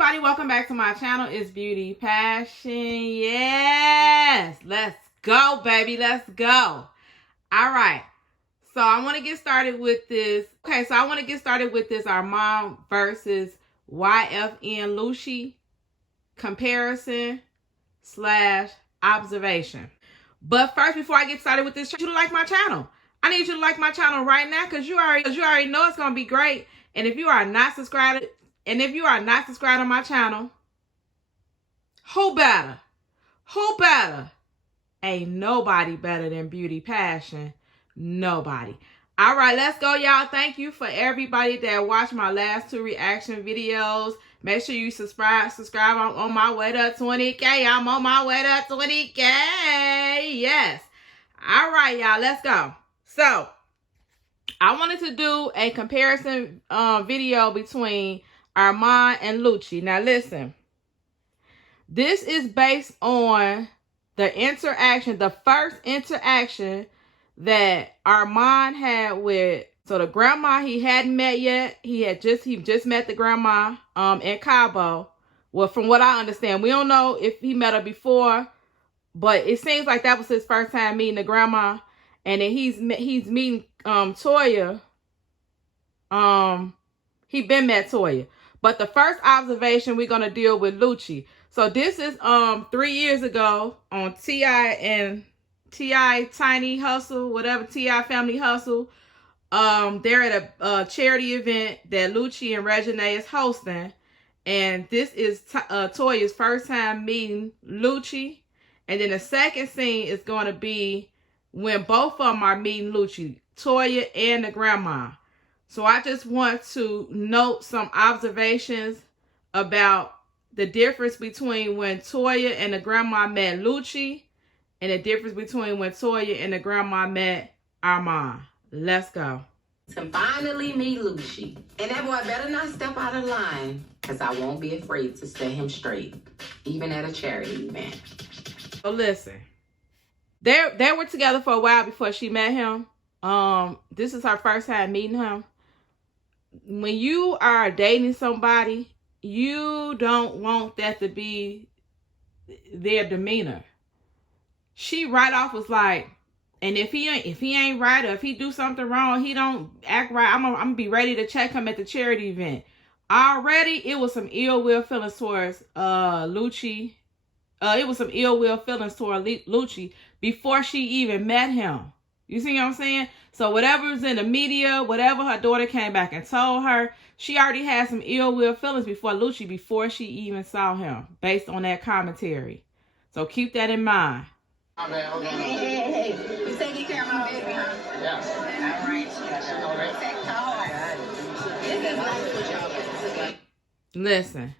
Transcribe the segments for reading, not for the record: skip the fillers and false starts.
everybody, welcome back to my channel. It's Beauty Passion. Yes, let's go, baby, let's go. All right, so I want to get started with this. Okay, so I want to get started with this ARMON versus YFN LUCCI comparison / observation. But first, before I get started with this, I need you to like my channel. I need you to like my channel right now because you already know it's gonna be great. And if you are not subscribed, to my channel, who better? Who better? Ain't nobody better than Beauty Passion. Nobody. All right, let's go, y'all. Thank you for everybody that watched my last 2 reaction videos. Make sure you subscribe. I'm on my way to 20K. I'm on my way to 20K. Yes. All right, y'all. Let's go. So, I wanted to do a comparison video between ARMON and LUCCI. Now, listen. This is based on the interaction, the first interaction that ARMON had with, so the grandma he hadn't met yet. He just met the grandma in Cabo. Well, from what I understand, we don't know if he met her before, but it seems like that was his first time meeting the grandma. And then he's meeting Toya. He been met Toya. But the first observation, we're gonna deal with LUCCI. So this is 3 years ago on T.I. and T.I. Tiny Hustle, whatever, T.I. Family Hustle. They're at a charity event that LUCCI and REGINAE is hosting. And this is Toya's first time meeting LUCCI. And then the second scene is going to be when both of them are meeting LUCCI, Toya and the grandma. So I just want to note some observations about the difference between when Toya and the grandma met LUCCI and the difference between when Toya and the grandma met ARMON. Let's go. To finally meet LUCCI. And that boy better not step out of line, because I won't be afraid to set him straight, even at a charity event. So listen, they were together for a while before she met him. This is her first time meeting him. When you are dating somebody, you don't want that to be their demeanor. She right off was like, and if he ain't right, or if he do something wrong, he don't act right, I'm gonna be ready to check him at the charity event. Already, it was some ill will feelings towards LUCCI. It was some ill will feelings toward LUCCI before she even met him. You see what I'm saying? So whatever was in the media, whatever her daughter came back and told her, she already had some ill will feelings before LUCCI, before she even saw him, based on that commentary. So keep that in mind. Hey. You taking care of my baby, huh? Yes. All right. Protect her heart. This is life with y'all. Listen.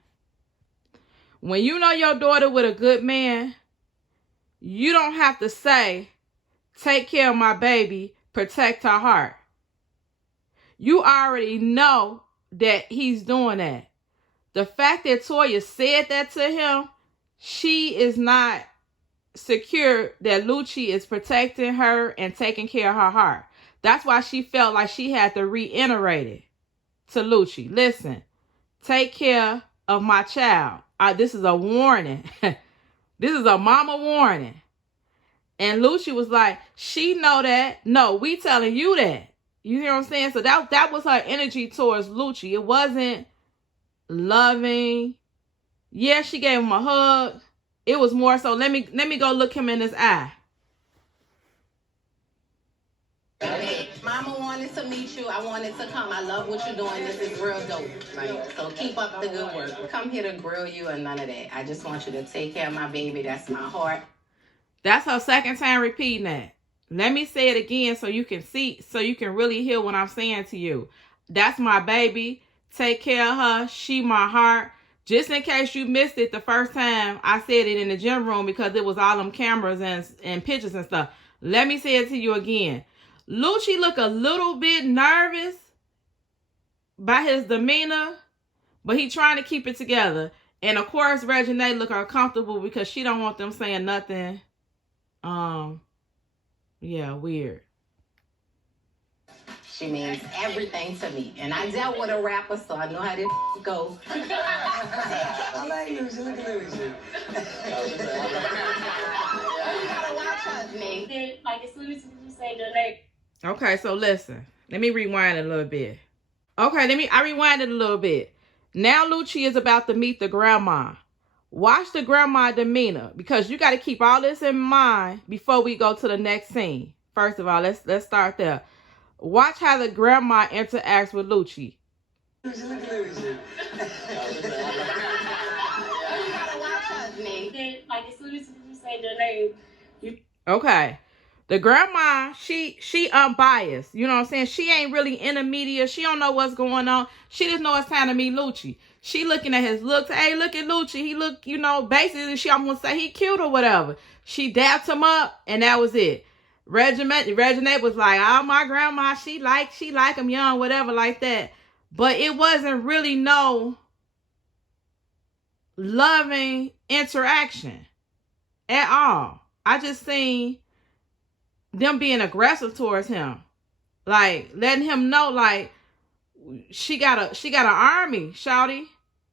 When you know your daughter with a good man, you don't have to say, take care of my baby, protect her heart. You already know that he's doing that. The fact that Toya said that to him, she is not secure that LUCCI is protecting her and taking care of her heart. That's why she felt like she had to reiterate it to LUCCI. Listen, take care of my child. This is a warning. This is a mama warning. And LUCCI was like, she know that. No, we telling you that. You hear what I'm saying? So that was her energy towards LUCCI. It wasn't loving. Yeah, she gave him a hug. It was more so, let me go look him in his eye. Mama wanted to meet you. I wanted to come. I love what you're doing. This is real dope. Like, so keep up the good work. Come here to grill you and none of that. I just want you to take care of my baby. That's my heart. That's her second time repeating that. Let me say it again so you can see, so you can really hear what I'm saying to you. That's my baby. Take care of her. She my heart. Just in case you missed it the first time, I said it in the gym room because it was all them cameras and pictures and stuff. Let me say it to you again. LUCCI look a little bit nervous by his demeanor, but he trying to keep it together. And of course, REGINAE look uncomfortable because she don't want them saying nothing. Yeah, weird. She means everything to me. And I dealt with a rapper, so I know how this go. Take Lucy, look at Lucy. You gotta watch us, Nate. Like as soon as you say the name. Okay, so listen. Let me rewind it a little bit. Okay, I rewind it a little bit. Now Lucci is about to meet the grandma. Watch the grandma demeanor, because you got to keep all this in mind before we go to the next scene. First of all, let's start there. Watch how the grandma interacts with Lucci. Lucy, look at Lucy. You gotta watch us, Nate. Like as soon as you say the name. Okay. The grandma, she unbiased. You know what I'm saying? She ain't really in the media. She don't know what's going on. She just know it's time to meet Lucci. She looking at his looks. Hey, look at Lucci. He look, you know, basically she almost say he cute or whatever. She dapped him up and that was it. Reginae was like, oh, my grandma, she like him young, whatever like that. But it wasn't really no loving interaction at all. I just seen them being aggressive towards him, like letting him know, like she got an army, shawty,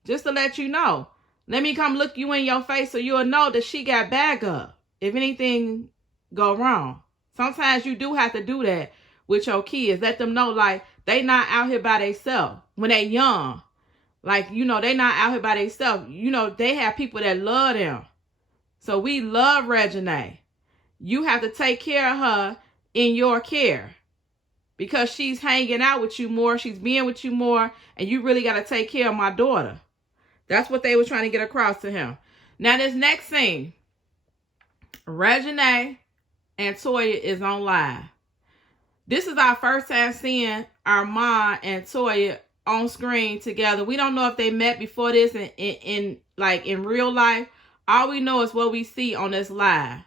just to let you know. Let me come look you in your face so you'll know that she got back up if anything go wrong. Sometimes you do have to do that with your kids. Let them know, like, they not out here by themselves when they young. Like, you know, they not out here by themselves. You know, they have people that love them. So we love Reginae. You have to take care of her in your care, because she's hanging out with you more. She's being with you more. And you really got to take care of my daughter. That's what they were trying to get across to him. Now, this next scene, Reginae and Toya is on live. This is our first time seeing Armon and Toya on screen together. We don't know if they met before this in real life. All we know is what we see on this live.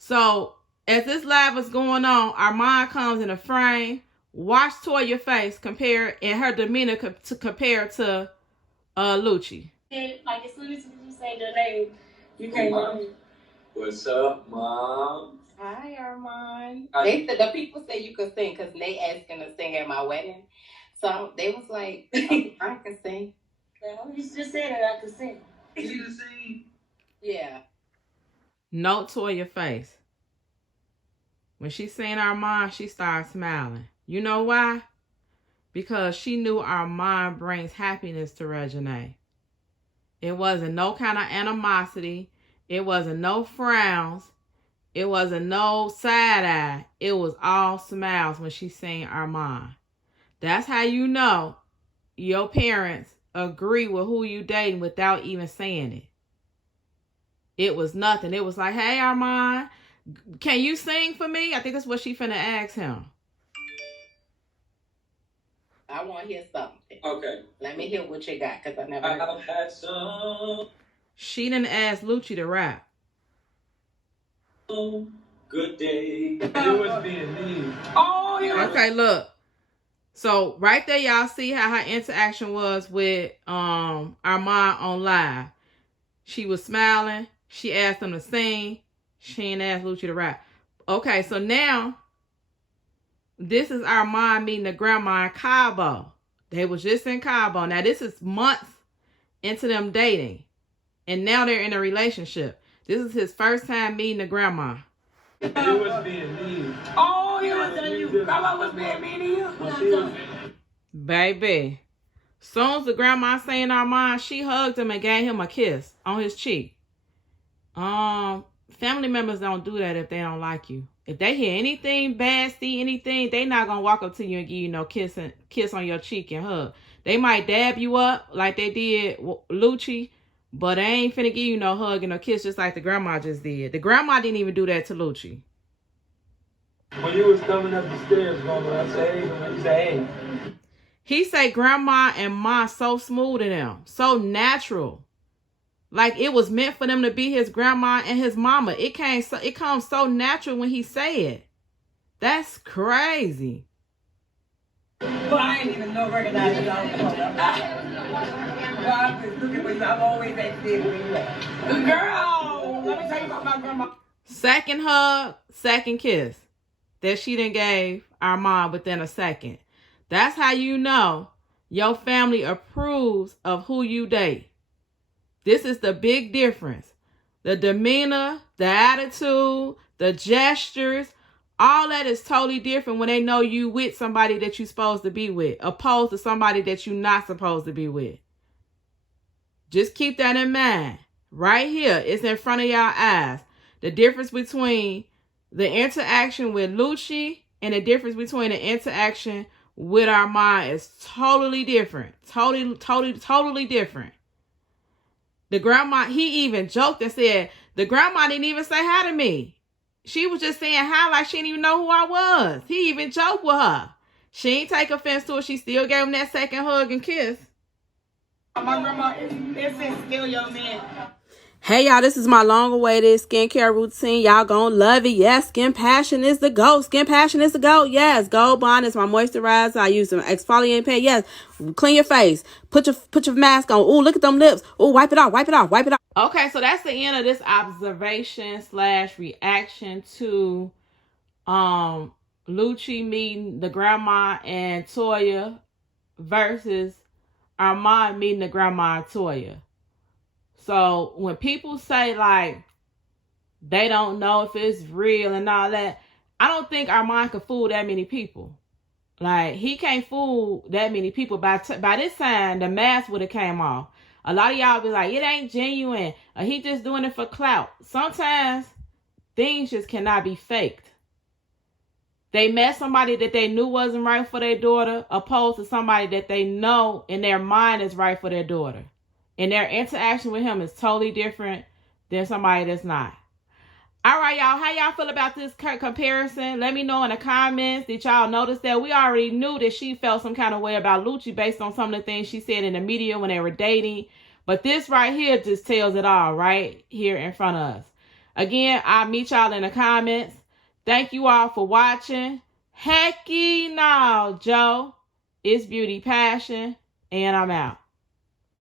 So as this live is going on, Armon comes in a frame. Watch Toya's face compare and her demeanor to compare to Lucci. Like as soon as you say the name, you can't. What's up, Mom? Hi, Armon. They said the people say you could sing because they asking to sing at my wedding. So they was like, I can sing. Well, you just said that I could sing. You can sing? Yeah. Note Toya's face. When she seen Armon, she started smiling. You know why? Because she knew Armon brings happiness to Reginae. It wasn't no kind of animosity. It wasn't no frowns. It wasn't no side eye. It was all smiles when she seen Armon. That's how you know your parents agree with who you dating without even saying it. It was nothing. It was like, hey, Armon, can you sing for me? I think that's what she finna ask him. I want to hear something. Okay. Let me hear what you got, because I never heard. I've had some She didn't ask Lucci to rap. good day. It was being mean. Oh, yeah. Okay, look. So right there, y'all see how her interaction was with Armon on live. She was smiling. She asked him to sing. She ain't asked Lucci to rap. Okay, so now this is Armon meeting the grandma in Cabo. They was just in Cabo. Now this is months into them dating, and now they're in a relationship. This is his first time meeting the grandma. It was being mean. Oh, yeah. Grandma was being mean to you? Baby. Soon as the grandma saying Armon, she hugged him and gave him a kiss on his cheek. Family members don't do that if they don't like you. If they hear anything bad, see anything, they not gonna walk up to you and give you no kiss on your cheek and hug. They might dab you up like they did Lucci, but they ain't finna give you no hug and no kiss just like the grandma just did. The grandma didn't even do that to Lucci. When you was coming up the stairs, Grandma, I said, hey, you say, hey. He say grandma and ma so smooth in them, so natural. Like it was meant for them to be his grandma and his mama. It comes so natural when he say it. That's crazy. Well, I ain't even know recognize you on the phone. Well, I'm just looking for you. I'm always at this where you at. Girl, let me tell you about my grandma. Second hug, second kiss that she done gave our mom within a second. That's how you know your family approves of who you date. This is the big difference. The demeanor, the attitude, the gestures, all that is totally different when they know you with somebody that you're supposed to be with, opposed to somebody that you're not supposed to be with. Just keep that in mind. Right here, it's in front of y'all eyes. The difference between the interaction with Lucci and the difference between the interaction with Armon is totally different. Totally different. The grandma, he even joked and said, the grandma didn't even say hi to me. She was just saying hi like she didn't even know who I was. He even joked with her. She ain't take offense to it. She still gave him that second hug and kiss. My grandma is still your man. Hey y'all, this is my long-awaited skincare routine. Y'all gonna love it. Yes, Skin Passion is the GOAT. Skin Passion is the GOAT. Yes, Gold Bond is my moisturizer. I use some exfoliating pen. Yes, clean your face. Put your mask on. Ooh, look at them lips. Ooh, wipe it off. Okay, so that's the end of this observation / reaction to Lucci meeting the grandma and Toya versus Armon meeting the grandma and Toya. So when people say like they don't know if it's real and all that, I don't think Armon could fool that many people. Like, he can't fool that many people. By this time, the mask would have came off. A lot of y'all be like, it ain't genuine, or he just doing it for clout. Sometimes things just cannot be faked. They met somebody that they knew wasn't right for their daughter, opposed to somebody that they know in their mind is right for their daughter. And their interaction with him is totally different than somebody that's not. All right, y'all. How y'all feel about this comparison? Let me know in the comments. Did y'all notice that? We already knew that she felt some kind of way about Lucci based on some of the things she said in the media when they were dating. But this right here just tells it all right here in front of us. Again, I'll meet y'all in the comments. Thank you all for watching. Hecky no, Joe. It's Beauty Passion, and I'm out.